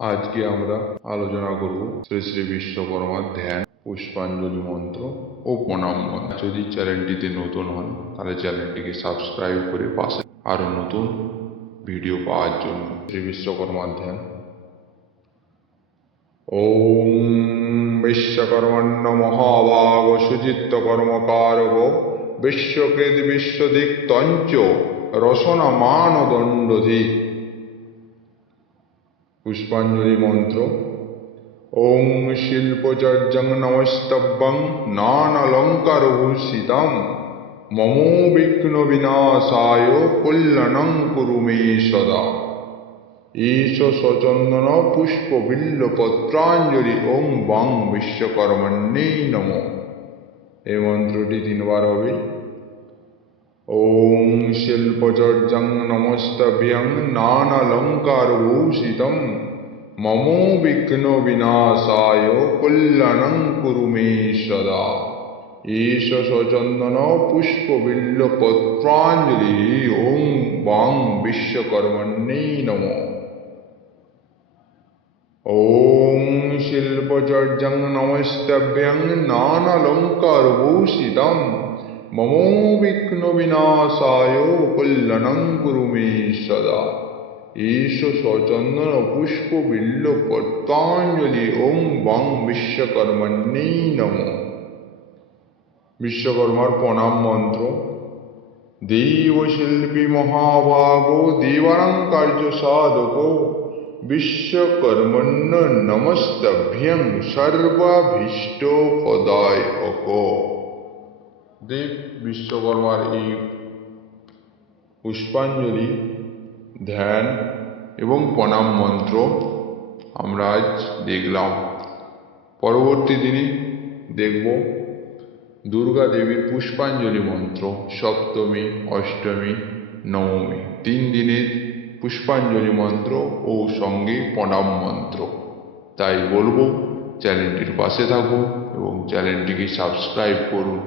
আজকে আমরা আলোচনা করব শ্রী শ্রী বিশ্বকর্মার ধ্যান, পুষ্পাঞ্জলি মন্ত্র ও প্রণাম মন্ত্র। যদি চ্যানেলটিতে নতুন হন তাহলে চ্যানেলটিকে সাবস্ক্রাইব করে পাশে আরো নতুন ভিডিও পাওয়ার জন্য। শ্রী বিশ্বকর্মার ধ্যান। ওম বিশ্বকর্মণ্য মহাভাগ সুচিত্ত কর্মকারক বিশ্বকৃত বিশ্বদিক্তঞ্চ রসনা মানদণ্ডধি। পুষ্পাঞ্জলি মন্ত্র। ওং শিল্পচর্যং নমস্তব্যং নানালঙ্কারভূষিতং মমো বিঘ্ন বিনাশায় কল্যাণং কুরু মে সদা। ঈশ সচন্দন পুষ্প বিল্ল পত্রাঞ্জলি ওং বাং বিশ্বকর্মণ্যে নমঃ। এই মন্ত্রটি 3 বার হবে। ওং শিল্পচর্যং নমস্তভ্যং নানালঙ্কারভূষিতং মমো বিঘ্ন বিনাশায় কল্যাণং কুরু মে সদা। ঈশ সচন্দন পুষ্প বিল্ল পত্রাঞ্জলি ওং বাং বিশ্বকর্মণ্যে নমঃ। ওং শিল্পচর্যং নমস্তভ্যং নানালঙ্কারভূষিতং মমো বিঘ্ন বিনাশায় কল্যাণং কুরু মে সদা। ঈশ সচন্দন পুষ্প বিল্ল পত্রাঞ্জলি ওং বাং বিশ্বকর্মণ্যে নমঃ। বিশ্বকর্মার প্রণাম মন্ত্র। দেবশিল্পী মহাভাগো দেবানাং কার্য সাধক বিশ্বকর্মণ্য নমস্তভ্যং সর্বাভীষ্ট প্রদায়ক। দেব বিশ্বকর্মার এই পুষ্পাঞ্জলি ধ্যান এবং প্রণাম মন্ত্র আমরা আজ দেখলাম। পরবর্তী দিনে দেখব দুর্গা দেবীর পুষ্পাঞ্জলি মন্ত্র, সপ্তমী, অষ্টমী, নবমী, 3 দিনের পুষ্পাঞ্জলি মন্ত্র ও সঙ্গে প্রণাম মন্ত্র। তাই বলবো চ্যানেলটির পাশে থাকুন এবং চ্যানেলটিকে সাবস্ক্রাইব করুন।